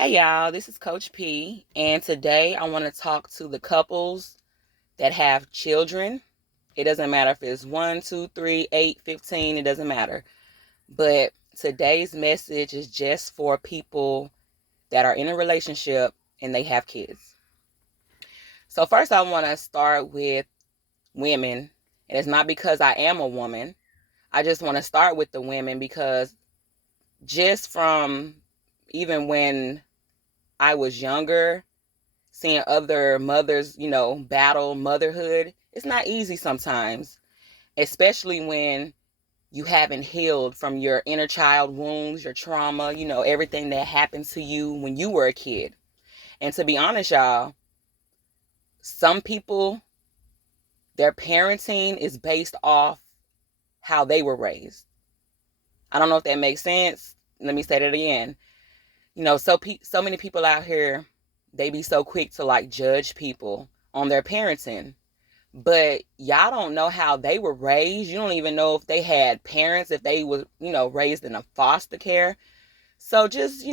Hey y'all, this is Coach P, and today I want to talk to the couples that have children. It doesn't matter if it's 1, 2, 3, 8, 15, it doesn't matter. But today's message is just for people that are in a relationship and they have kids. So, first, I want to start with women, and it's not because I am a woman. I just want to start with the women because just from even when I was younger, seeing other mothers, battle motherhood, it's not easy sometimes, especially when you haven't healed from your inner child wounds, your trauma, everything that happened to you when you were a kid. And to be honest, y'all, some people, their parenting is based off how they were raised. I don't know if that makes sense. Let me say that again. So many people out here, they be so quick to like judge people on their parenting, but y'all don't know how they were raised. You don't even know if they had parents, if they were, raised in a foster care. So just,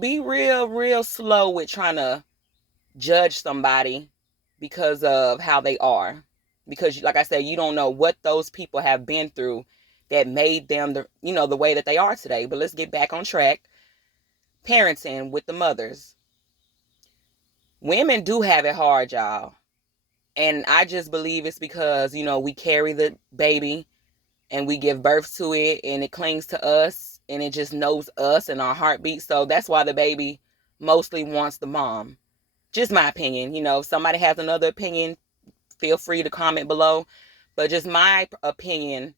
be real slow with trying to judge somebody because of how they are. Because like I said, you don't know what those people have been through that made them the way that they are today. But let's get back on track. Parenting with the mothers. Women do have it hard, y'all. And I just believe it's because, we carry the baby and we give birth to it and it clings to us and it just knows us and our heartbeat. So that's why the baby mostly wants the mom. Just my opinion. If somebody has another opinion, feel free to comment below. But just my opinion,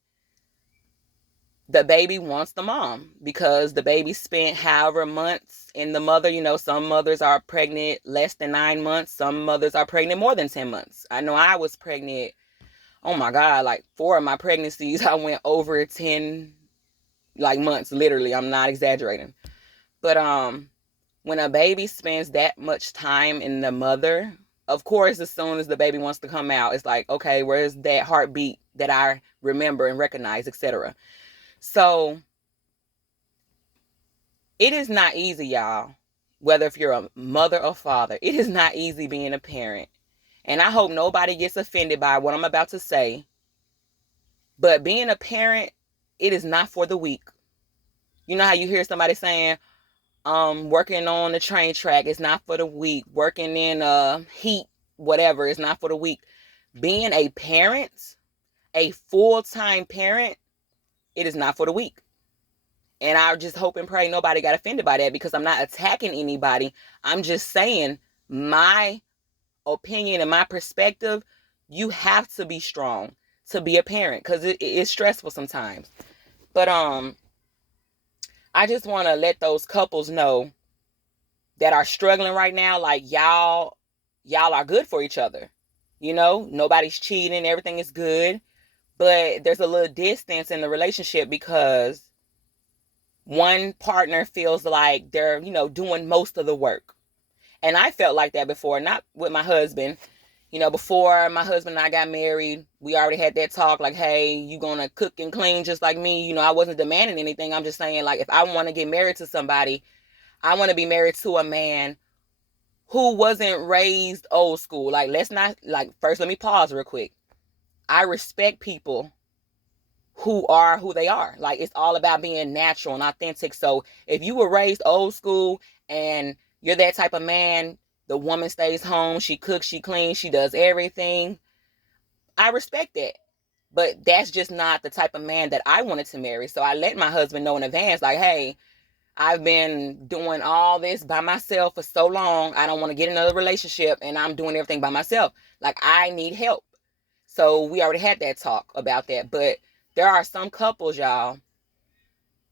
the baby wants the mom because the baby spent however months in the mother. Some mothers are pregnant less than 9 months. Some mothers are pregnant more than 10 months. I know I was pregnant. Oh my God, like 4 of my pregnancies, I went over 10 like months, literally. I'm not exaggerating. But when a baby spends that much time in the mother, of course, as soon as the baby wants to come out, it's like, okay, where's that heartbeat that I remember and recognize, etc. So it is not easy, y'all. Whether if you're a mother or father, it is not easy being a parent. And I hope nobody gets offended by what I'm about to say. But being a parent, it is not for the weak. You know how you hear somebody saying, working on the train track is not for the weak. Working in heat, whatever, is not for the weak. Being a parent, a full-time parent, it is not for the weak. And I just hope and pray nobody got offended by that because I'm not attacking anybody. I'm just saying my opinion and my perspective. You have to be strong to be a parent because it is stressful sometimes. But I just want to let those couples know that are struggling right now, like y'all are good for each other. Nobody's cheating, everything is good. But there's a little distance in the relationship because one partner feels like they're, doing most of the work. And I felt like that before, not with my husband. Before my husband and I got married, we already had that talk like, hey, you gonna cook and clean just like me. I wasn't demanding anything. I'm just saying, like, if I want to get married to somebody, I want to be married to a man who wasn't raised old school. Like, let's not, like, first, let me pause real quick. I respect people who are who they are. Like, it's all about being natural and authentic. So if you were raised old school and you're that type of man, the woman stays home, she cooks, she cleans, she does everything, I respect that. But that's just not the type of man that I wanted to marry. So I let my husband know in advance, like, hey, I've been doing all this by myself for so long. I don't want to get another relationship and I'm doing everything by myself. Like, I need help. So we already had that talk about that. But there are some couples, y'all,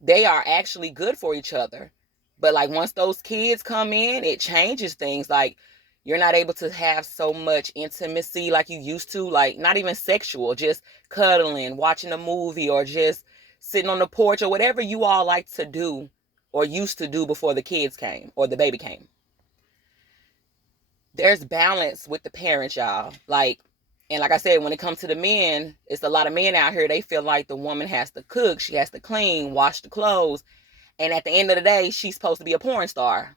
they are actually good for each other. But like once those kids come in, it changes things. Like, you're not able to have so much intimacy like you used to, like not even sexual, just cuddling, watching a movie, or just sitting on the porch, or whatever you all like to do or used to do before the kids came or the baby came. There's balance with the parents, y'all. And like I said, when it comes to the men, it's a lot of men out here, they feel like the woman has to cook, she has to clean, wash the clothes. And at the end of the day, she's supposed to be a porn star.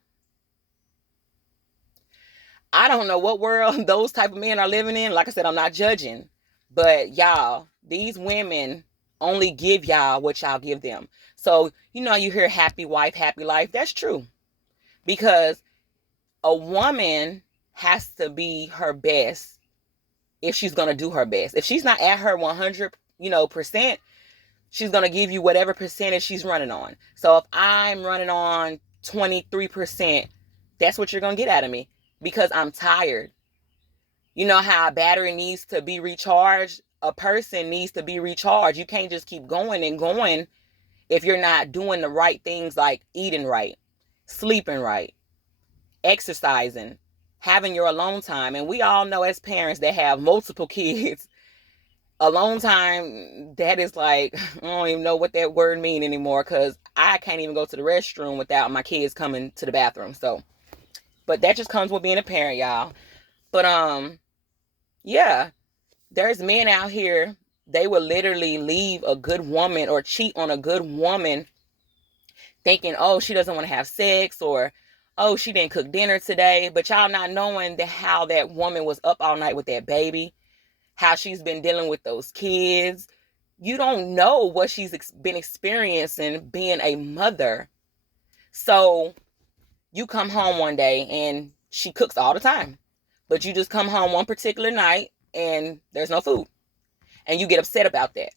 I don't know what world those type of men are living in. Like I said, I'm not judging. But y'all, these women only give y'all what y'all give them. So, you hear happy wife, happy life. That's true. Because a woman has to be her best if she's going to do her best. If she's not at her 100, percent, she's going to give you whatever percentage she's running on. So if I'm running on 23%, that's what you're going to get out of me because I'm tired. You know how a battery needs to be recharged? A person needs to be recharged. You can't just keep going and going if you're not doing the right things like eating right, sleeping right, exercising, having your alone time. And we all know as parents that have multiple kids, alone time, that is like, I don't even know what that word mean anymore because I can't even go to the restroom without my kids coming to the bathroom. So, but that just comes with being a parent, y'all. But, yeah, there's men out here, they will literally leave a good woman or cheat on a good woman thinking, oh, she doesn't want to have sex, or, oh, she didn't cook dinner today. But y'all not knowing how that woman was up all night with that baby, how she's been dealing with those kids. You don't know what she's been experiencing being a mother. So you come home one day and she cooks all the time, but you just come home one particular night and there's no food, and you get upset about that.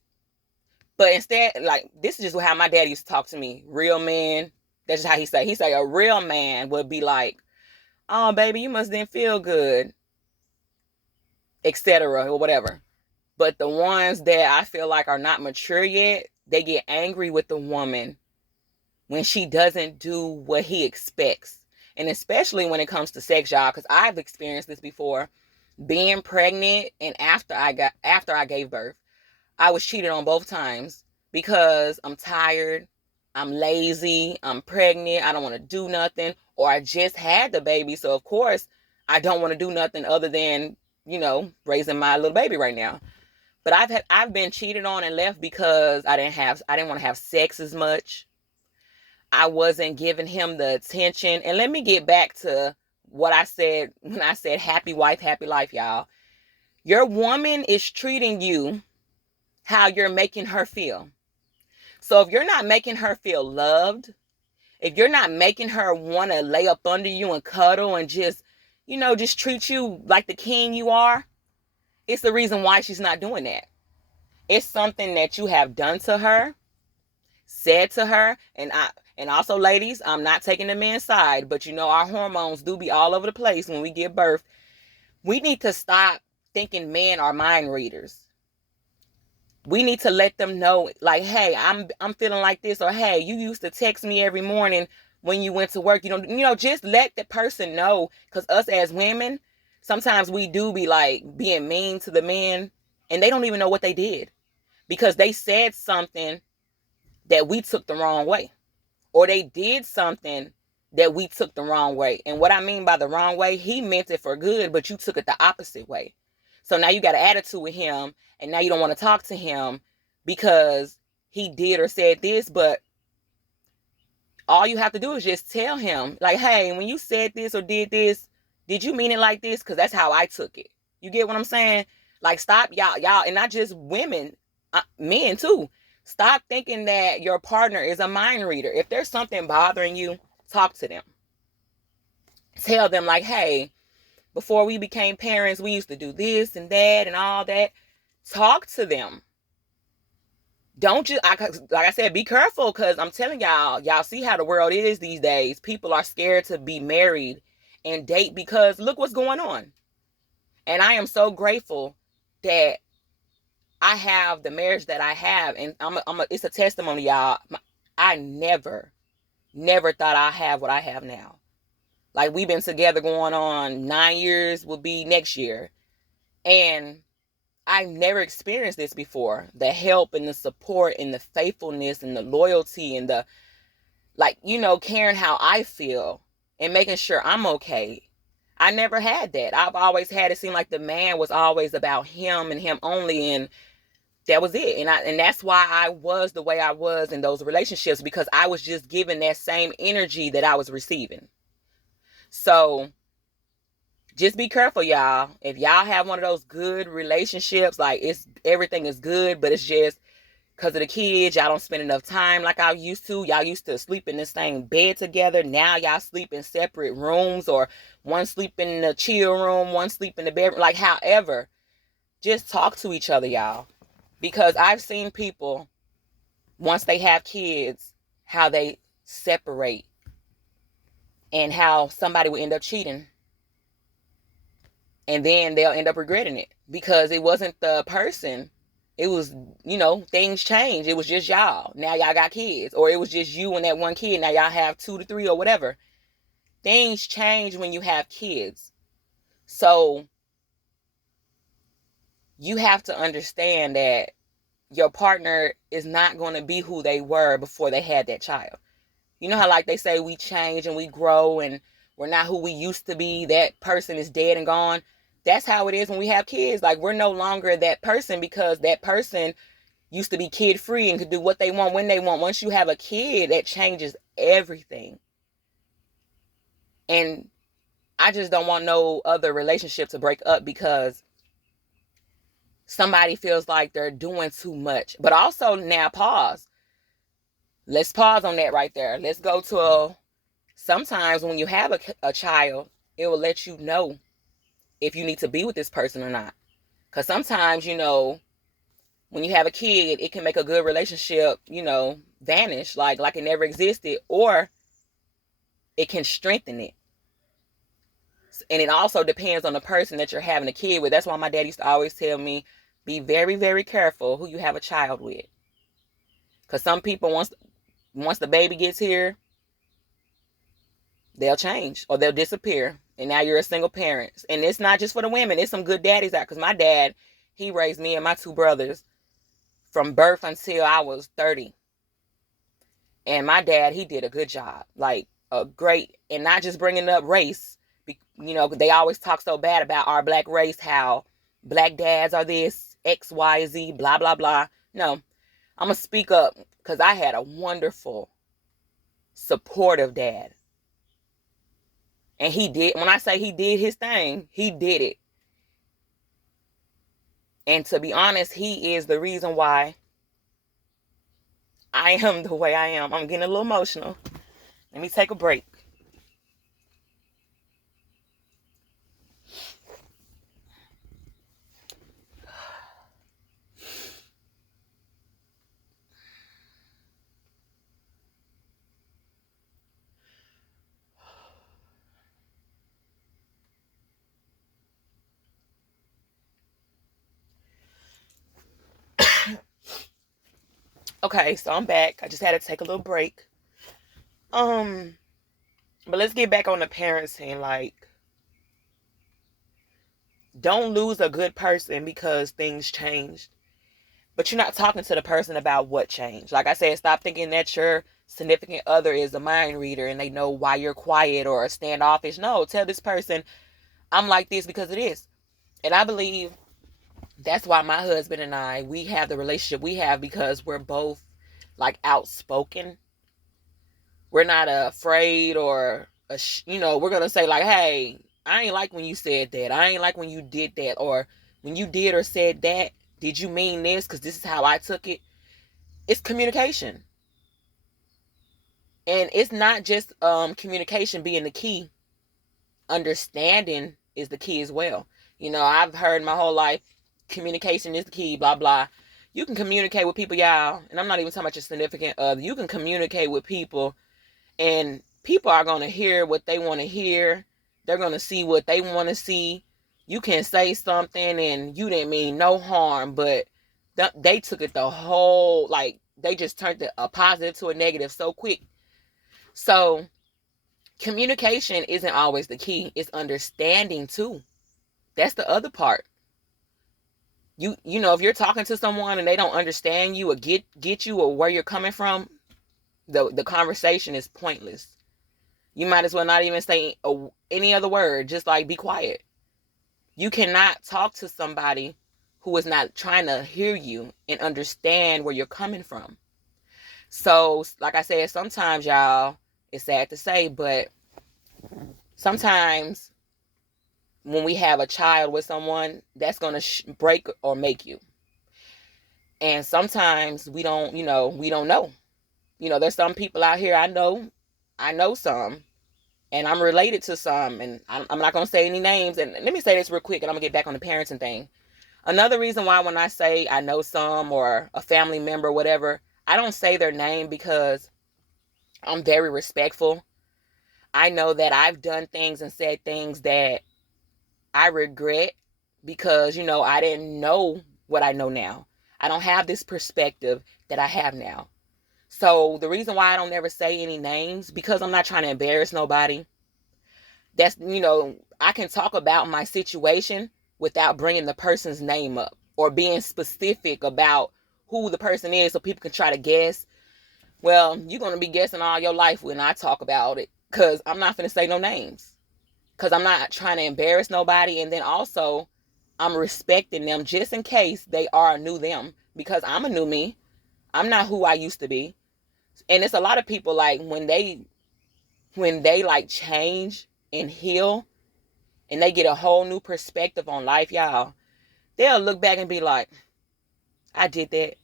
But instead, like, this is just how my dad used to talk to me. Real men, that's just how he say. He say a real man would be like, oh, baby, you must didn't feel good, etc. or whatever. But the ones that I feel like are not mature yet, they get angry with the woman when she doesn't do what he expects. And especially when it comes to sex, y'all, because I've experienced this before. Being pregnant and after I gave birth, I was cheated on both times because I'm tired, I'm lazy, I'm pregnant, I don't want to do nothing, or I just had the baby, so of course I don't want to do nothing other than, raising my little baby right now. But I've been cheated on and left because I didn't want to have sex as much. I wasn't giving him the attention. And let me get back to what I said when I said happy wife, happy life, y'all. Your woman is treating you how you're making her feel. So if you're not making her feel loved, if you're not making her want to lay up under you and cuddle and just treat you like the king you are, it's the reason why she's not doing that. It's something that you have done to her, said to her, and also, ladies, I'm not taking the men's side, but our hormones do be all over the place when we give birth. We need to stop thinking men are mind readers. We need to let them know, like, hey, I'm feeling like this, or hey, you used to text me every morning when you went to work. Just let the person know, because us as women, sometimes we do be like being mean to the men, and they don't even know what they did because they said something that we took the wrong way, or they did something that we took the wrong way. And what I mean by the wrong way, he meant it for good, but you took it the opposite way. So now you got an attitude with him, and now you don't want to talk to him because he did or said this. But all you have to do is just tell him, like, hey, when you said this or did this, did you mean it like this? Because that's how I took it. You get what I'm saying? Like, stop, y'all, and not just women, men too. Stop thinking that your partner is a mind reader. If there's something bothering you, talk to them. Tell them, like, hey, before we became parents, we used to do this and that and all that. Talk to them. Don't you, like I said, be careful, because I'm telling y'all see how the world is these days. People are scared to be married and date because look what's going on. And I am so grateful that I have the marriage that I have. And it's a testimony, y'all. I never thought I'd have what I have now. Like, we've been together going on 9 years, will be next year. And I've never experienced this before. The help and the support and the faithfulness and the loyalty and the, like, caring how I feel and making sure I'm okay. I never had that. I've always had it seem like the man was always about him and him only, and that was it. And that's why I was the way I was in those relationships, because I was just giving that same energy that I was receiving. So just be careful, y'all. If y'all have one of those good relationships, like everything is good, but it's just because of the kids, y'all don't spend enough time like I used to. Y'all used to sleep in the same bed together. Now y'all sleep in separate rooms, or one sleep in the chill room, one sleep in the bedroom. Like, however, just talk to each other, y'all. Because I've seen people, once they have kids, how they separate and how somebody will end up cheating. And then they'll end up regretting it because it wasn't the person. It was, things change. It was just y'all. Now y'all got kids. Or it was just you and that one kid. Now y'all have 2 to 3 or whatever. Things change when you have kids. So you have to understand that your partner is not going to be who they were before they had that child. You know how, like, they say we change and we grow and we're not who we used to be. That person is dead and gone. That's how it is when we have kids. Like, we're no longer that person because that person used to be kid free and could do what they want when they want. Once you have a kid, that changes everything. And I just don't want no other relationship to break up because somebody feels like they're doing too much. But also, now pause. Let's pause on that right there. Let's go to sometimes when you have a child, it will let you know if you need to be with this person or not. Because sometimes, when you have a kid, it can make a good relationship, vanish, like it never existed, or it can strengthen it. And it also depends on the person that you're having a kid with. That's why my dad used to always tell me, be very, very careful who you have a child with. Because some people, once the baby gets here, they'll change or they'll disappear. And now you're a single parent. And it's not just for the women. It's some good daddies out. Because my dad, he raised me and my 2 brothers from birth until I was 30. And my dad, he did a good job. Like, a great, and not just bringing up race. They always talk so bad about our black race, how black dads are this, X, Y, Z, blah, blah, blah. No, I'm going to speak up because I had a wonderful, supportive dad. And he did, when I say he did his thing, he did it. And to be honest, he is the reason why I am the way I am. I'm getting a little emotional. Let me take a break. Okay, so I'm back. I just had to take a little break. But let's get back on the parenting. Like, don't lose a good person because things changed. But you're not talking to the person about what changed. Like I said, stop thinking that your significant other is a mind reader and they know why you're quiet or standoffish. No, tell this person, I'm like this because it is. And I believe that's why my husband and I, we have the relationship we have because we're both like outspoken. We're not afraid or, we're going to say like, hey, I ain't like when you said that. I ain't like when you did that. Or when you did or said that, did you mean this? Because this is how I took it. It's communication. And it's not just communication being the key. Understanding is the key as well. I've heard my whole life, communication is the key, blah, blah. You can communicate with people, y'all. And I'm not even talking about your significant other. You can communicate with people. And people are going to hear what they want to hear. They're going to see what they want to see. You can say something and you didn't mean no harm, but they took it the whole, like, they just turned a positive to a negative so quick. So communication isn't always the key. It's understanding too. That's the other part. If you're talking to someone and they don't understand you or get you or where you're coming from, the conversation is pointless. You might as well not even say any other word. Just like be quiet. You cannot talk to somebody who is not trying to hear you and understand where you're coming from. So, like I said, sometimes, y'all, it's sad to say, but sometimes when we have a child with someone, that's going to break or make you. And sometimes we don't know. There's some people out here, I know some, and I'm related to some, and I'm not going to say any names. And let me say this real quick, and I'm going to get back on the parenting thing. Another reason why when I say I know some or a family member, whatever, I don't say their name because I'm very respectful. I know that I've done things and said things that I regret because, I didn't know what I know now. I don't have this perspective that I have now. So the reason why I don't ever say any names, because I'm not trying to embarrass nobody. That's, I can talk about my situation without bringing the person's name up or being specific about who the person is so people can try to guess. Well, you're going to be guessing all your life when I talk about it, because I'm not going to say no names, because I'm not trying to embarrass nobody. And then also I'm respecting them just in case they are a new them, because I'm a new me. I'm not who I used to be. And it's a lot of people, like, when they like change and heal and they get a whole new perspective on life, y'all, they'll look back and be like, I did that.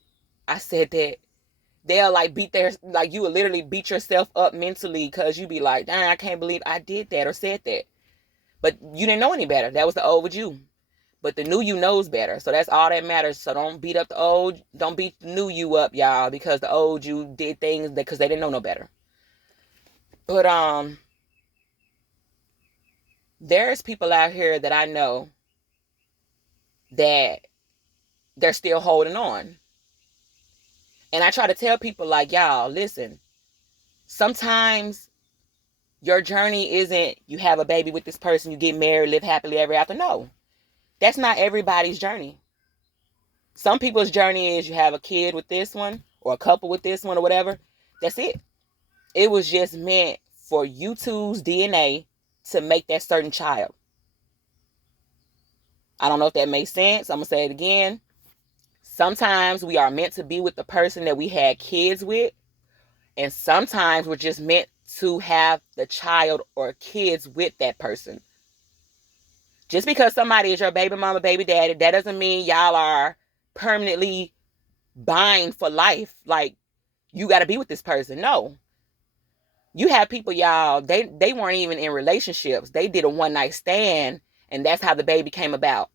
I said that. They'll like you will literally beat yourself up mentally because you be like, dang, I can't believe I did that or said that. But you didn't know any better. That was the old you. But the new you knows better. So that's all that matters. So don't beat up the old. Don't beat the new you up, y'all, because the old you did things because they didn't know no better. But there's people out here that I know that they're still holding on. And I try to tell people, like, y'all, listen, sometimes your journey isn't you have a baby with this person, you get married, live happily ever after. No, that's not everybody's journey. Some people's journey is you have a kid with this one or a couple with this one or whatever. That's it. It was just meant for you two's DNA to make that certain child. I don't know if that makes sense. I'm going to say it again. Sometimes we are meant to be with the person that we had kids with. And sometimes we're just meant to have the child or kids with that person. Just because somebody is your baby mama, baby daddy, that doesn't mean y'all are permanently bind for life. Like, you got to be with this person. No. You have people, y'all, they weren't even in relationships. They did a one-night stand, and that's how the baby came about.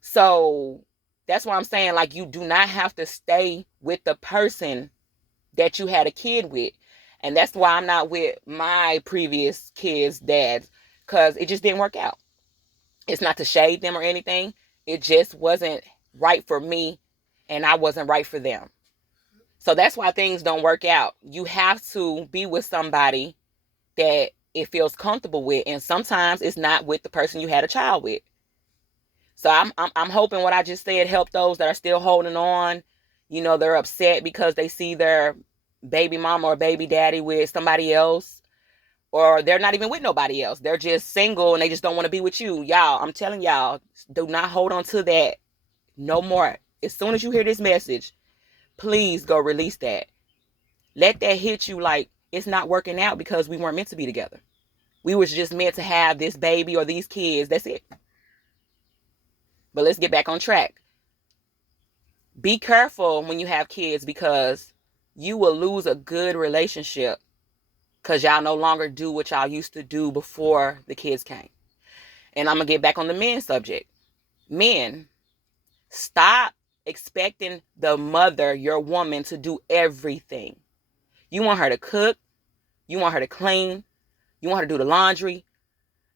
So that's why I'm saying, like, you do not have to stay with the person that you had a kid with. And that's why I'm not with my previous kids' dads, because it just didn't work out. It's not to shade them or anything. It just wasn't right for me, and I wasn't right for them. So that's why things don't work out. You have to be with somebody that it feels comfortable with, and sometimes it's not with the person you had a child with. So I'm hoping what I just said helped those that are still holding on. They're upset because they see their baby mama or baby daddy with somebody else, or they're not even with nobody else. They're just single and they just don't want to be with you. Y'all, I'm telling y'all, do not hold on to that no more. As soon as you hear this message, please go release that. Let that hit you like it's not working out because we weren't meant to be together. We was just meant to have this baby or these kids. That's it. But let's get back on track. Be careful when you have kids, because you will lose a good relationship because y'all no longer do what y'all used to do before the kids came. And I'm going to get back on the men subject. Men, stop expecting the mother, your woman, to do everything. You want her to cook. You want her to clean. You want her to do the laundry.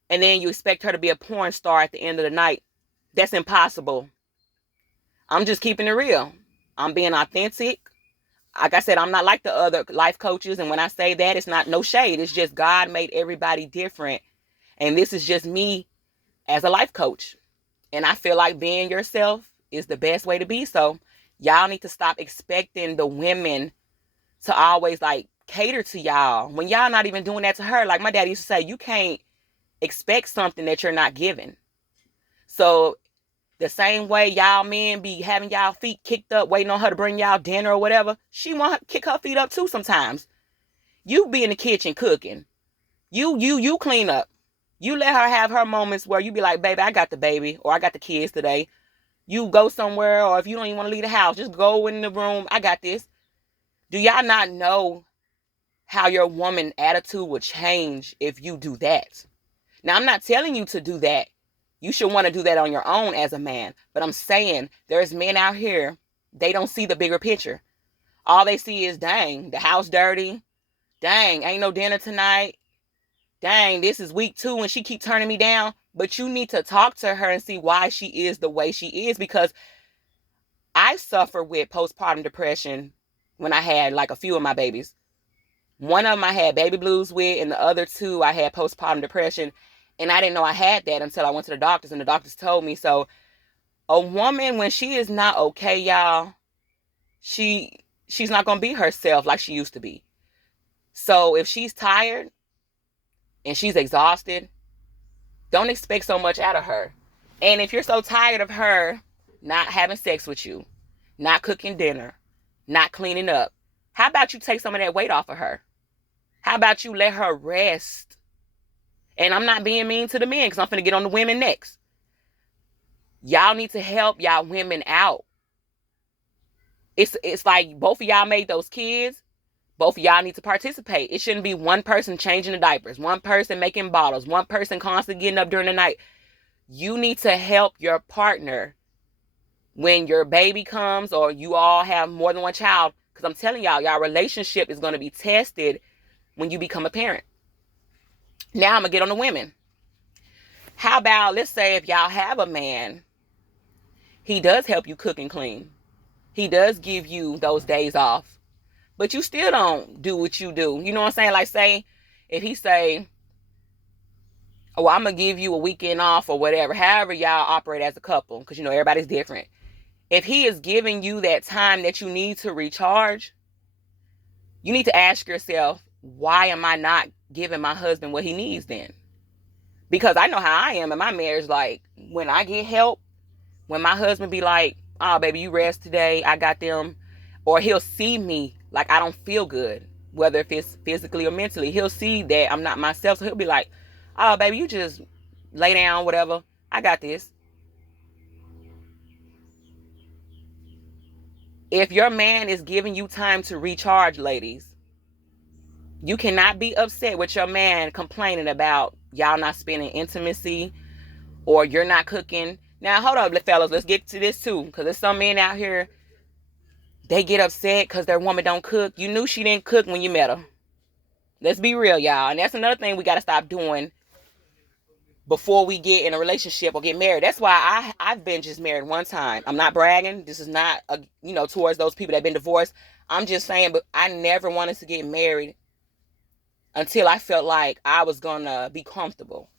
And then you expect her to be a porn star at the end of the night. That's impossible. I'm just keeping it real. I'm being authentic. Like I said, I'm not like the other life coaches. And when I say that, it's not no shade. It's just God made everybody different. And this is just me as a life coach. And I feel like being yourself is the best way to be. So y'all need to stop expecting the women to always like cater to y'all when y'all not even doing that to her. Like my daddy used to say, you can't expect something that you're not giving. So the same way y'all men be having y'all feet kicked up, waiting on her to bring y'all dinner or whatever, she want to kick her feet up too sometimes. You be in the kitchen cooking. You clean up. You let her have her moments where you be like, baby, I got the baby, or I got the kids today. You go somewhere, or if you don't even want to leave the house, just go in the room. I got this. Do y'all not know how your woman attitude will change if you do that? Now, I'm not telling you to do that. You should want to do that on your own as a man. But I'm saying there's men out here, they don't see the bigger picture. All they see is, dang, the house dirty. Dang, ain't no dinner tonight. Dang, this is week 2 and she keep turning me down. But you need to talk to her and see why she is the way she is, because I suffer with postpartum depression when I had like a few of my babies. One of them I had baby blues with, and the other 2 I had postpartum depression. And I didn't know I had that until I went to the doctors, and the doctors told me. So a woman, when she is not okay, y'all, she's not gonna be herself like she used to be. So if she's tired and she's exhausted, don't expect so much out of her. And if you're so tired of her not having sex with you, not cooking dinner, not cleaning up, how about you take some of that weight off of her? How about you let her rest? And I'm not being mean to the men, because I'm finna get on the women next. Y'all need to help y'all women out. It's like both of y'all made those kids. Both of y'all need to participate. It shouldn't be one person changing the diapers, one person making bottles, one person constantly getting up during the night. You need to help your partner when your baby comes, or you all have more than one child. Because I'm telling y'all, y'all relationship is going to be tested when you become a parent. Now I'm going to get on the women. How about, let's say if y'all have a man, he does help you cook and clean. He does give you those days off, but you still don't do what you do. You know what I'm saying? Like, say, if he say, oh, I'm going to give you a weekend off or whatever, however y'all operate as a couple, because, you know, everybody's different. If he is giving you that time that you need to recharge, you need to ask yourself, why am I not giving my husband what he needs then? Because I know how I am in my marriage. Like, when I get help, when my husband be like, oh, baby, you rest today, I got them. Or he'll see me like I don't feel good, whether if it's physically or mentally. He'll see that I'm not myself. So he'll be like, oh, baby, you just lay down, whatever. I got this. If your man is giving you time to recharge, ladies, you cannot be upset with your man complaining about y'all not spending intimacy or you're not cooking. Now, hold up, fellas. Let's get to this too, because there's some men out here, they get upset because their woman don't cook. You knew she didn't cook when you met her. Let's be real, y'all. And that's another thing we got to stop doing before we get in a relationship or get married. That's why I've been just married one time. I'm not bragging. This is not, towards those people that have been divorced. I'm just saying, but I never wanted to get married until I felt like I was going to be comfortable.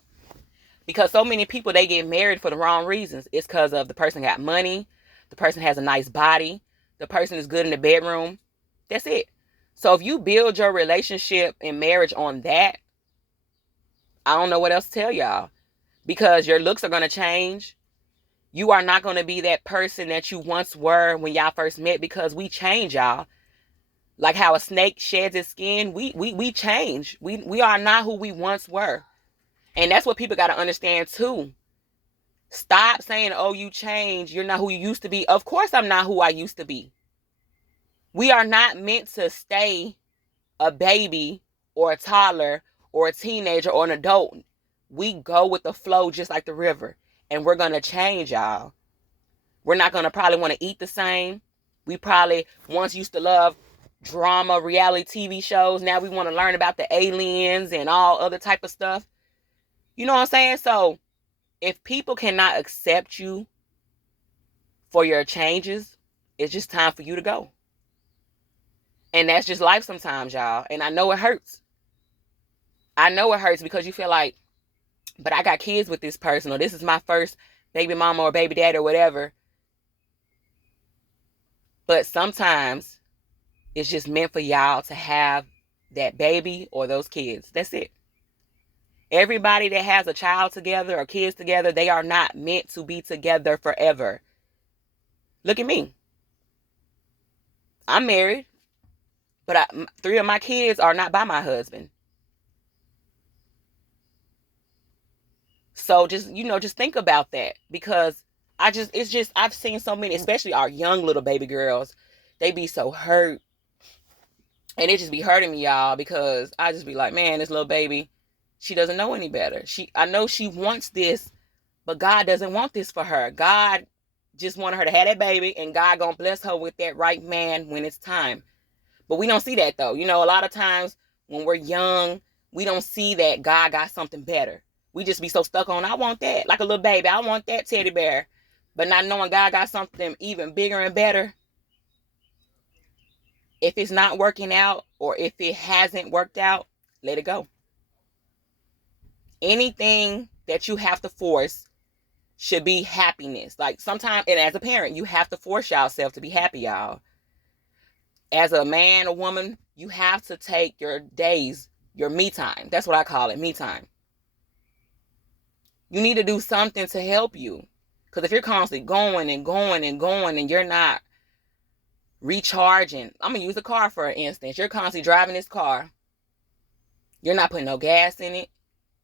Because so many people, they get married for the wrong reasons. It's because of the person got money, the person has a nice body, the person is good in the bedroom. That's it. So if you build your relationship and marriage on that, I don't know what else to tell y'all. Because your looks are going to change. You are not going to be that person that you once were when y'all first met, because we change, y'all. Like how a snake sheds its skin, we change. We are not who we once were. And that's what people got to understand too. Stop saying, oh, you changed, you're not who you used to be. Of course I'm not who I used to be. We are not meant to stay a baby or a toddler or a teenager or an adult. We go with the flow just like the river. And we're going to change, y'all. We're not going to probably want to eat the same. We probably once used to love drama, reality TV shows. Now we want to learn about the aliens and all other type of stuff. You know what I'm saying? So if people cannot accept you for your changes, it's just time for you to go. And that's just life sometimes, y'all. And I know it hurts. I know it hurts because you feel like, but I got kids with this person, or this is my first baby mama or baby dad or whatever. But sometimes it's just meant for y'all to have that baby or those kids. That's it. Everybody that has a child together or kids together, they are not meant to be together forever. Look at me. I'm married, but 3 of my kids are not by my husband. So just, just think about that, because I've seen so many, especially our young little baby girls, they be so hurt. And it just be hurting me, y'all, because I just be like, man, this little baby, she doesn't know any better. I know she wants this, but God doesn't want this for her. God just wanted her to have that baby, and God gonna bless her with that right man when it's time. But we don't see that, though. A lot of times when we're young, we don't see that God got something better. We just be so stuck on, I want that. Like a little baby, I want that teddy bear. But not knowing God got something even bigger and better. If it's not working out, or if it hasn't worked out, let it go. Anything that you have to force should be happiness. Like sometimes, and as a parent, you have to force yourself to be happy, y'all. As a man or woman, you have to take your days, your me time. That's what I call it, me time. You need to do something to help you. Because if you're constantly going and going and going and you're not recharging, I'm going to use a car for instance. You're constantly driving this car. You're not putting no gas in it.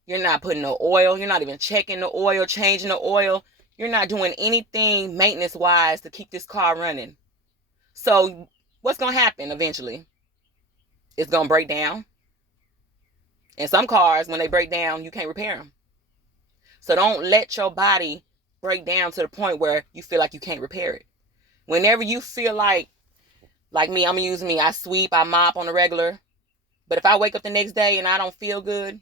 You're not putting no oil. You're not even checking the oil, changing the oil. You're not doing anything maintenance-wise to keep this car running. So what's going to happen eventually? It's going to break down. And some cars, when they break down, you can't repair them. So don't let your body break down to the point where you feel like you can't repair it. Whenever you feel like me, I'm going to use me. I sweep, I mop on the regular. But if I wake up the next day and I don't feel good,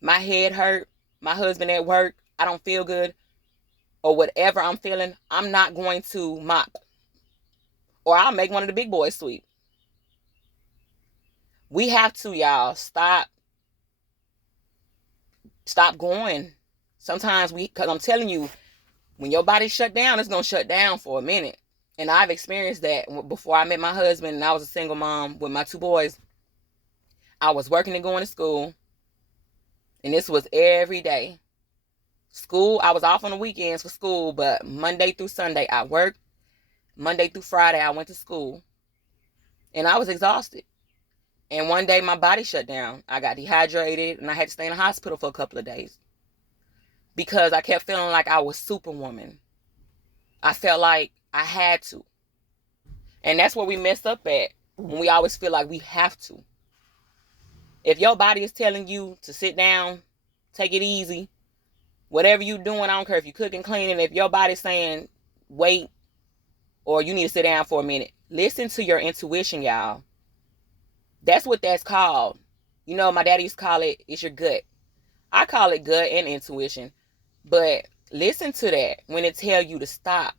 my head hurt, my husband at work, I don't feel good, or whatever I'm feeling, I'm not going to mop. Or I'll make one of the big boys sweep. We have to, y'all, stop going. Sometimes because I'm telling you, when your body's shut down, it's going to shut down for a minute. And I've experienced that before I met my husband and I was a single mom with my 2 boys. I was working and going to school. And this was every day. School, I was off on the weekends for school, but Monday through Sunday I worked. Monday through Friday I went to school. And I was exhausted. And one day my body shut down. I got dehydrated and I had to stay in the hospital for a couple of days. Because I kept feeling like I was Superwoman. I felt like I had to. And that's where we mess up at. When we always feel like we have to. If your body is telling you to sit down, take it easy, whatever you're doing, I don't care if you're cooking, cleaning, if your body's saying wait, or you need to sit down for a minute, listen to your intuition, y'all. That's what that's called. My daddy used to call it, it's your gut. I call it gut and intuition. But listen to that when it tells you to stop.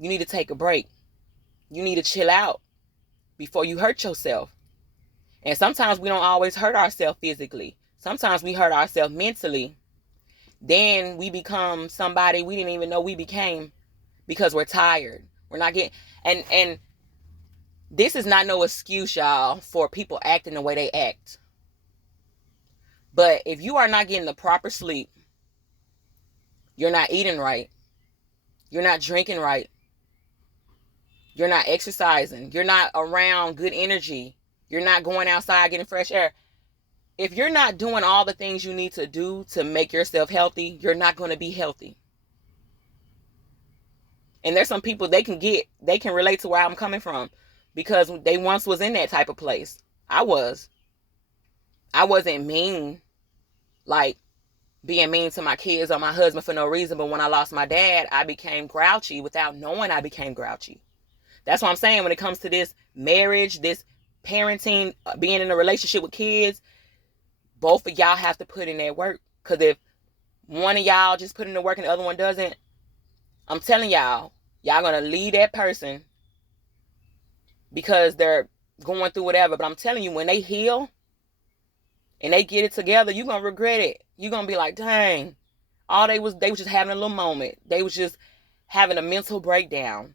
You need to take a break. You need to chill out before you hurt yourself. And sometimes we don't always hurt ourselves physically. Sometimes we hurt ourselves mentally. Then we become somebody we didn't even know we became because we're tired. We're not getting... And this is not no excuse, y'all, for people acting the way they act. But if you are not getting the proper sleep, you're not eating right, you're not drinking right, you're not exercising, you're not around good energy, you're not going outside getting fresh air. If you're not doing all the things you need to do to make yourself healthy, you're not going to be healthy. And there's some people they can relate to where I'm coming from because they once was in that type of place. I wasn't mean, like being mean to my kids or my husband for no reason. But when I lost my dad, I became grouchy without knowing I became grouchy. That's what I'm saying when it comes to this marriage, this parenting, being in a relationship with kids. Both of y'all have to put in that work. Because if one of y'all just put in the work and the other one doesn't, I'm telling y'all going to leave that person because they're going through whatever. But I'm telling you, when they heal and they get it together, you're going to regret it. You're going to be like, dang, they was just having a little moment. They was just having a mental breakdown.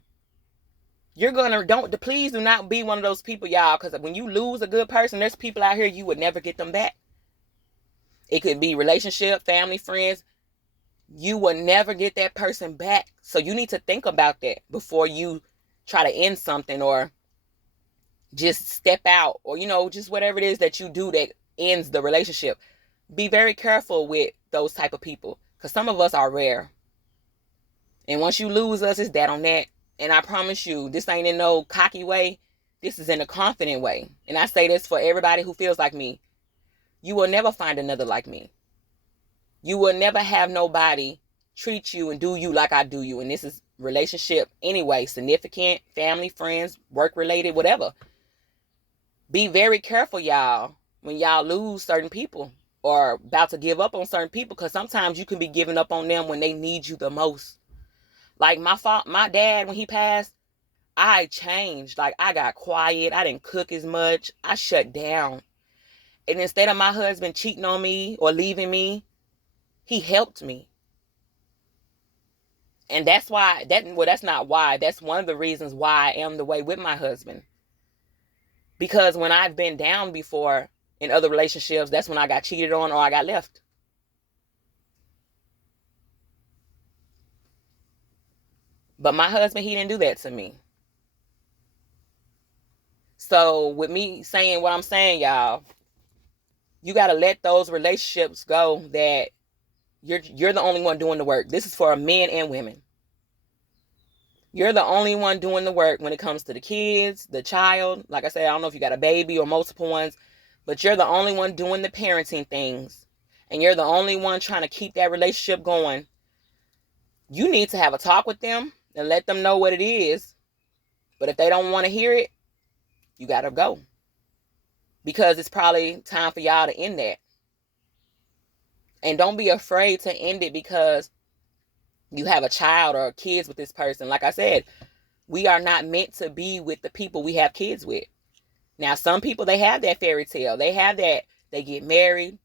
Please do not be one of those people, y'all, because when you lose a good person, there's people out here you would never get them back. It could be relationship, family, friends. You will never get that person back. So you need to think about that before you try to end something or just step out or, just whatever it is that you do that ends the relationship. Be very careful with those type of people. Because some of us are rare. And once you lose us, it's that on that. And I promise you, this ain't in no cocky way. This is in a confident way. And I say this for everybody who feels like me. You will never find another like me. You will never have nobody treat you and do you like I do you. And this is relationship anyway, significant, family, friends, work related, whatever. Be very careful, y'all, when y'all lose certain people or about to give up on certain people, because sometimes you can be giving up on them when they need you the most. Like my dad, when he passed, I changed. Like, I got quiet. I didn't cook as much. I shut down. And instead of my husband cheating on me or leaving me, he helped me. And that's why, that's not why. That's one of the reasons why I am the way with my husband. Because when I've been down before in other relationships, that's when I got cheated on or I got left. But my husband, he didn't do that to me. So with me saying what I'm saying, y'all, you got to let those relationships go that you're the only one doing the work. This is for men and women. You're the only one doing the work when it comes to the kids, the child. Like I said, I don't know if you got a baby or multiple ones, but you're the only one doing the parenting things. And you're the only one trying to keep that relationship going. You need to have a talk with them and let them know what it is. But if they don't want to hear it, you got to go. Because it's probably time for y'all to end that. And don't be afraid to end it because you have a child or kids with this person. Like I said, we are not meant to be with the people we have kids with. Now, some people, they have that fairy tale. They have that, they get married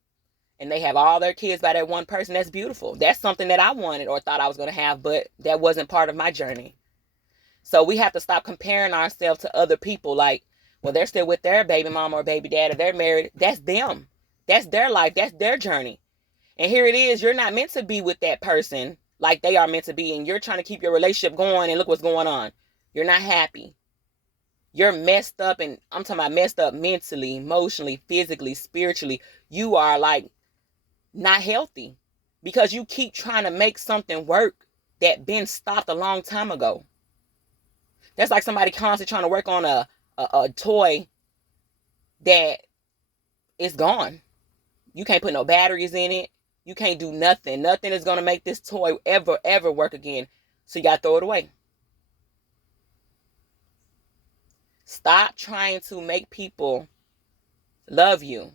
and they have all their kids by that one person. That's beautiful. That's something that I wanted or thought I was going to have, but that wasn't part of my journey. So we have to stop comparing ourselves to other people. Like, well, they're still with their baby mama or baby dad, or they're married. That's them. That's their life. That's their journey. And here it is. You're not meant to be with that person like they are meant to be. And you're trying to keep your relationship going. And look what's going on. You're not happy. You're messed up. And I'm talking about messed up mentally, emotionally, physically, spiritually. You are like not healthy because you keep trying to make something work that been stopped a long time ago. That's like somebody constantly trying to work on a toy that is gone. You can't put no batteries in it. You can't do nothing. Nothing is going to make this toy ever work again. So you got to throw it away. Stop trying to make people love you.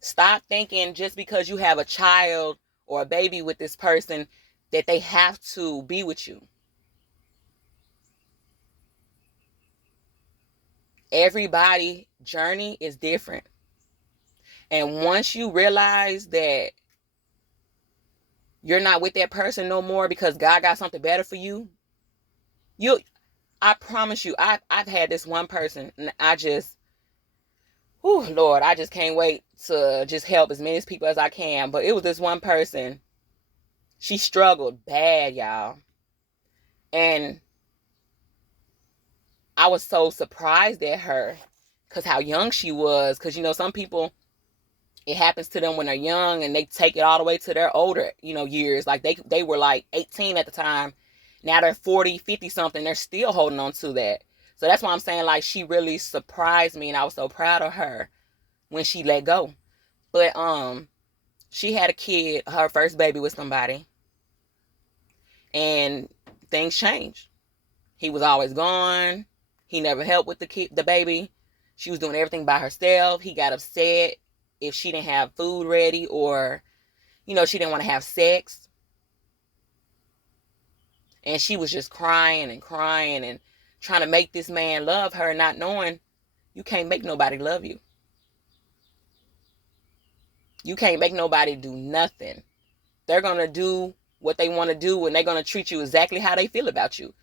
Stop thinking just because you have a child or a baby with this person that they have to be with you. Everybody's journey is different. And once you realize that you're not with that person no more because God got something better for you, I promise you, I've had this one person, and Lord, I just can't wait to just help as many people as I can. But it was this one person. She struggled bad, y'all. And I was so surprised at her because how young she was. Because, some people, it happens to them when they're young and they take it all the way to their older, years. Like they were like 18 at the time. Now they're 40, 50 something. They're still holding on to that. So that's why I'm saying, like, she really surprised me and I was so proud of her when she let go. But she had a kid, her first baby with somebody. And things changed. He was always gone. He never helped with the baby. She was doing everything by herself. He got upset if she didn't have food ready or, she didn't want to have sex. And she was just crying and trying to make this man love her, not knowing you can't make nobody love you. You can't make nobody do nothing. They're going to do what they want to do and they're going to treat you exactly how they feel about you.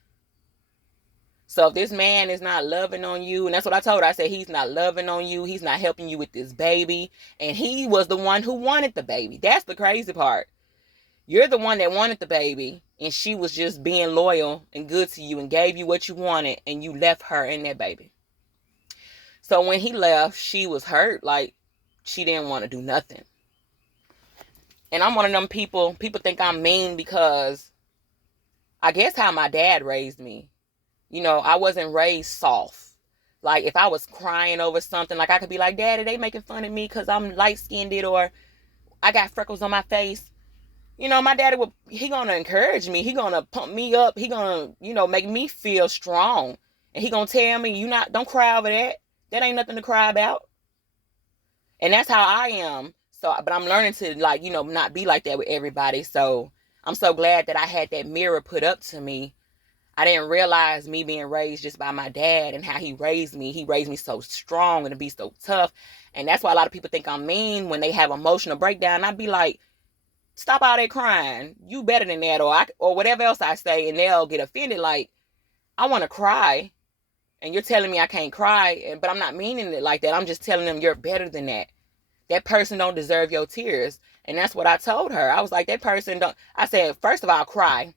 So if this man is not loving on you, and that's what I told her, I said, he's not loving on you. He's not helping you with this baby. And he was the one who wanted the baby. That's the crazy part. You're the one that wanted the baby, and she was just being loyal and good to you and gave you what you wanted, and you left her and that baby. So when he left, she was hurt. Like, she didn't want to do nothing. And I'm one of them people think I'm mean because I guess how my dad raised me. You know, I wasn't raised soft. Like, if I was crying over something, like, I could be like, Daddy, they making fun of me because I'm light-skinned, or I got freckles on my face. You know, my daddy he gonna encourage me. He gonna pump me up. He gonna, make me feel strong. And he gonna tell me, don't cry over that. That ain't nothing to cry about. And that's how I am. So, but I'm learning to, like, not be like that with everybody. So I'm so glad that I had that mirror put up to me. I didn't realize me being raised just by my dad and how he raised me. He raised me so strong and to be so tough. And that's why a lot of people think I'm mean when they have emotional breakdown. I'd be like, stop all that crying. You better than that. Or whatever else I say, and they'll get offended. Like, I want to cry, and you're telling me I can't cry, but I'm not meaning it like that. I'm just telling them you're better than that. That person don't deserve your tears. And that's what I told her. I was like, that person don't. I said, first of all, cry.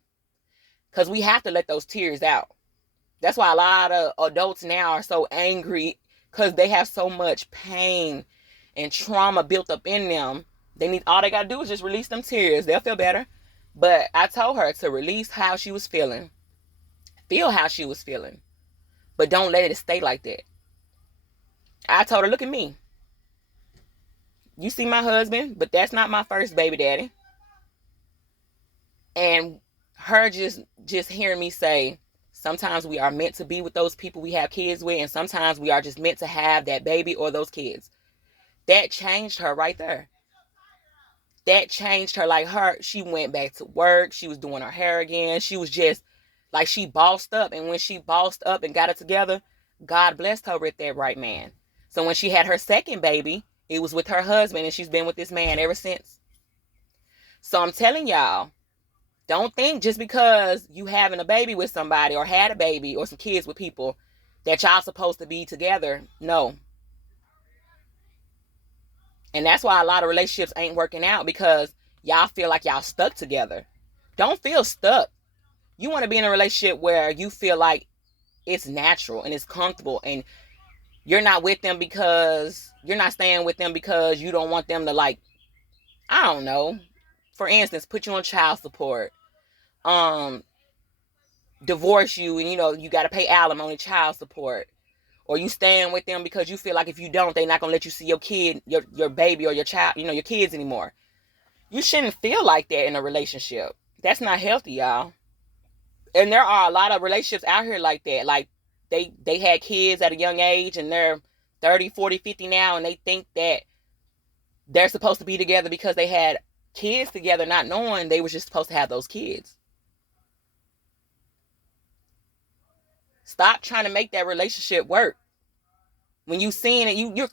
Because we have to let those tears out. That's why a lot of adults now are so angry, because they have so much pain and trauma built up in them. All they got to do is just release them tears. They'll feel better. But I told her to release how she was feeling. Feel how she was feeling. But don't let it stay like that. I told her, look at me. You see my husband, but that's not my first baby daddy. And her just hearing me say, sometimes we are meant to be with those people we have kids with, and sometimes we are just meant to have that baby or those kids. That changed her right there. That changed her. Like, she went back to work. She was doing her hair again. She was just like, she bossed up. And when she bossed up and got it together, God blessed her with that right man. So when she had her second baby, it was with her husband, and she's been with this man ever since. So I'm telling y'all, don't think just because you having a baby with somebody, or had a baby or some kids with people, that y'all supposed to be together. No. And that's why a lot of relationships ain't working out, because y'all feel like y'all stuck together. Don't feel stuck. You want to be in a relationship where you feel like it's natural and it's comfortable, and you're not with them because you're not staying with them because you don't want them to, like, I don't know, for instance, put you on child support, divorce you, and you got to pay alimony, child support, or you staying with them because you feel like if you don't, they're not gonna let you see your kid, your baby, or your child, your kids anymore. You shouldn't feel like that in a relationship. That's not healthy, y'all. And there are a lot of relationships out here like that. Like, they had kids at a young age, and they're 30, 40, 50 now, and they think that they're supposed to be together because they had kids together, not knowing they were just supposed to have those kids. Stop trying to make that relationship work. When you seeing it, you're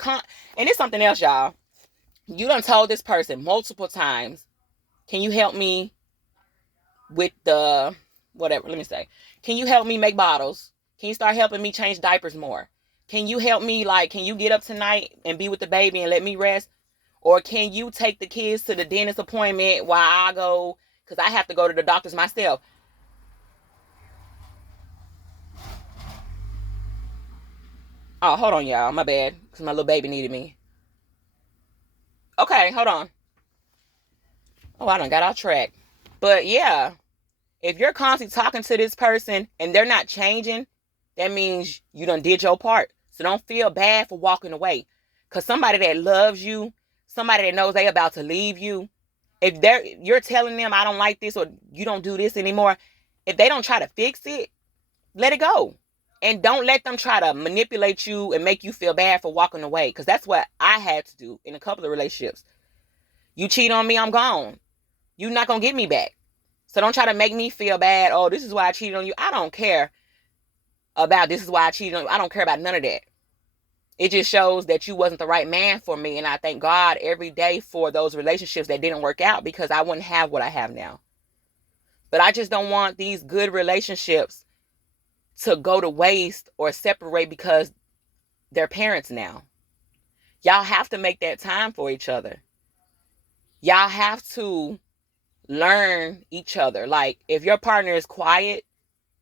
and it's something else, y'all. You done told this person multiple times, can you help me with the whatever? Let me say, can you help me make bottles? Can you start helping me change diapers more? Can you help me, like, can you get up tonight and be with the baby and let me rest? Or can you take the kids to the dentist appointment while I go, because I have to go to the doctors myself? Oh, hold on, y'all. My bad. Because my little baby needed me. Okay, hold on. Oh, I done got off track. But yeah, if you're constantly talking to this person and they're not changing, that means you done did your part. So don't feel bad for walking away. Because somebody that loves you, somebody that knows they about to leave you, if you're telling them, I don't like this, or you don't do this anymore, if they don't try to fix it, let it go. And don't let them try to manipulate you and make you feel bad for walking away. Because that's what I had to do in a couple of relationships. You cheat on me, I'm gone. You're not going to get me back. So don't try to make me feel bad. Oh, this is why I cheated on you. I don't care about this is why I cheated on you. I don't care about none of that. It just shows that you wasn't the right man for me. And I thank God every day for those relationships that didn't work out, because I wouldn't have what I have now. But I just don't want these good relationships to go to waste or separate because they're parents now. Y'all have to make that time for each other. Y'all have to learn each other. Like, if your partner is quiet,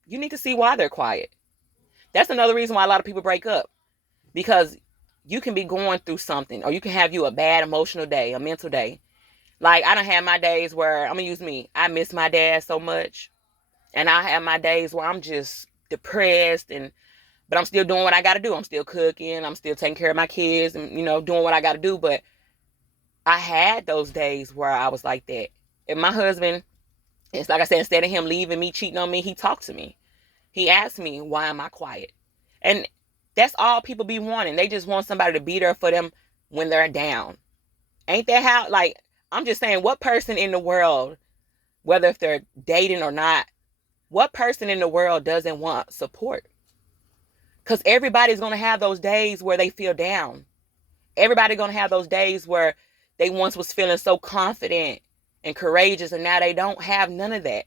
you need to see why they're quiet. That's another reason why a lot of people break up. Because you can be going through something, or you can have a bad emotional day, a mental day, Like, I done had my days where, I'm gonna use me, I miss my dad so much. And I have my days where I'm just depressed, but I'm still doing what I gotta do. I'm still cooking, I'm still taking care of my kids, and doing what I gotta do. But I had those days where I was like that. And my husband, it's like I said, instead of him leaving me, cheating on me, he talked to me. He asked me, why am I quiet? And that's all people be wanting. They just want somebody to be there for them when they're down. Ain't that how, like, I'm just saying, what person in the world, whether if they're dating or not, what person in the world doesn't want support? Because everybody's going to have those days where they feel down. Everybody's going to have those days where they once was feeling so confident and courageous, and now they don't have none of that.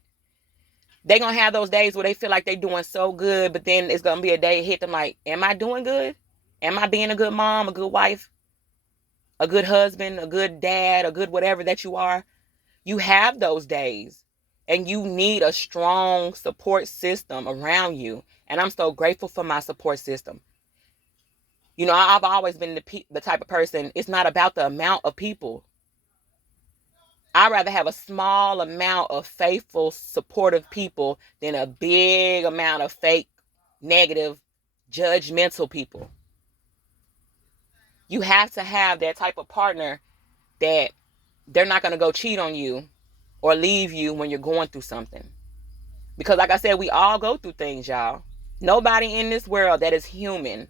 They're going to have those days where they feel like they're doing so good, but then it's going to be a day hit them like, am I doing good? Am I being a good mom, a good wife, a good husband, a good dad, a good whatever that you are? You have those days, and you need a strong support system around you. And I'm so grateful for my support system. I've always been the type of person, it's not about the amount of people. I'd rather have a small amount of faithful, supportive people than a big amount of fake, negative, judgmental people. You have to have that type of partner that they're not going to go cheat on you or leave you when you're going through something. Because like I said, we all go through things, y'all. Nobody in this world that is human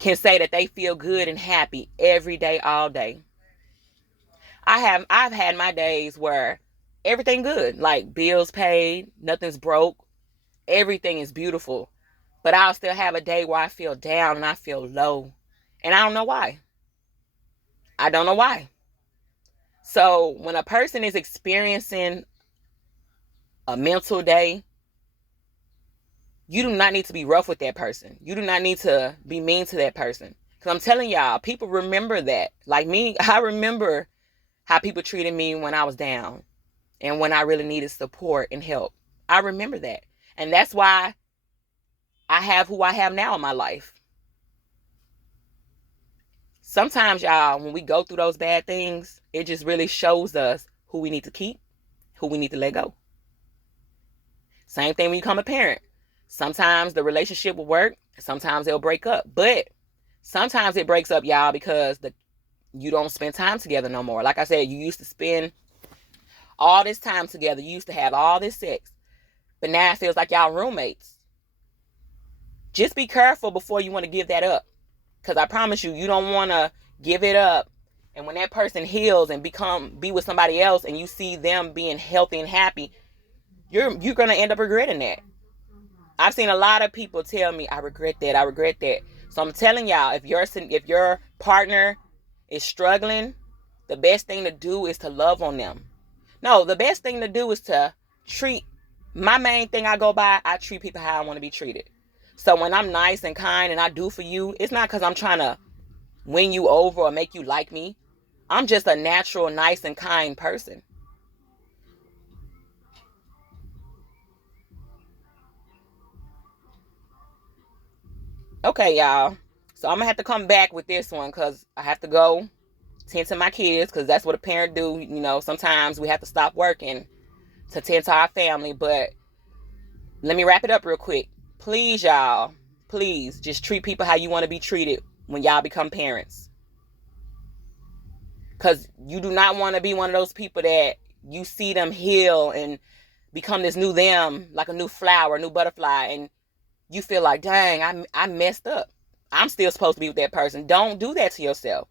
can say that they feel good and happy every day, all day. I've had my days where everything good, like bills paid, nothing's broke, everything is beautiful. But I'll still have a day where I feel down and I feel low. And I don't know why. I don't know why. So when a person is experiencing a mental day, you do not need to be rough with that person. You do not need to be mean to that person. Because I'm telling y'all, people remember that. Like me, I remember how people treated me when I was down and when I really needed support and help. I remember that. And that's why I have who I have now in my life. Sometimes, y'all, when we go through those bad things, it just really shows us who we need to keep, who we need to let go. Same thing when you become a parent. Sometimes the relationship will work. Sometimes it'll break up. But sometimes it breaks up, y'all, because you don't spend time together no more. Like I said, you used to spend all this time together. You used to have all this sex. But now it feels like y'all roommates. Just be careful before you want to give that up. Because I promise you, you don't want to give it up. And when that person heals and be with somebody else and you see them being healthy and happy, you're going to end up regretting that. I've seen a lot of people tell me, I regret that, I regret that. So I'm telling y'all, if your partner is struggling, the best thing to do is to love on them. No, the best thing to do is to treat, my main thing I go by, I treat people how I want to be treated. So when I'm nice and kind and I do for you, it's not because I'm trying to win you over or make you like me. I'm just a natural, nice and kind person. Okay, y'all. So I'm going to have to come back with this one because I have to go tend to my kids because that's what a parent do. Sometimes we have to stop working to tend to our family. But let me wrap it up real quick. Please, y'all, please just treat people how you want to be treated when y'all become parents. Because you do not want to be one of those people that you see them heal and become this new them, like a new flower, a new butterfly, and you feel like, dang, I messed up. I'm still supposed to be with that person. Don't do that to yourself.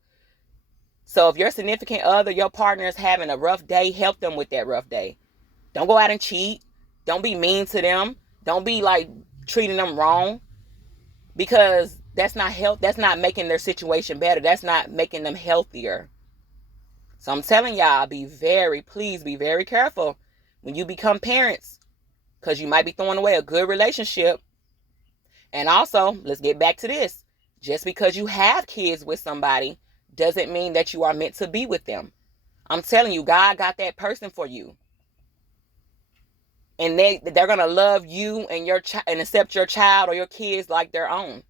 So if your significant other, your partner is having a rough day, help them with that rough day. Don't go out and cheat. Don't be mean to them. Don't be like treating them wrong, because that's not making their situation better. That's not making them healthier. So I'm telling y'all, please be very careful when you become parents, because you might be throwing away a good relationship. And also, let's get back to this. Just because you have kids with somebody doesn't mean that you are meant to be with them. I'm telling you, God got that person for you. And they're going to love you and and accept your child or your kids like their own.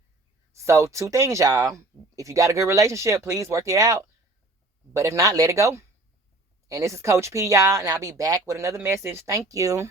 So 2 things, y'all. If you got a good relationship, please work it out. But if not, let it go. And this is Coach P, y'all, and I'll be back with another message. Thank you.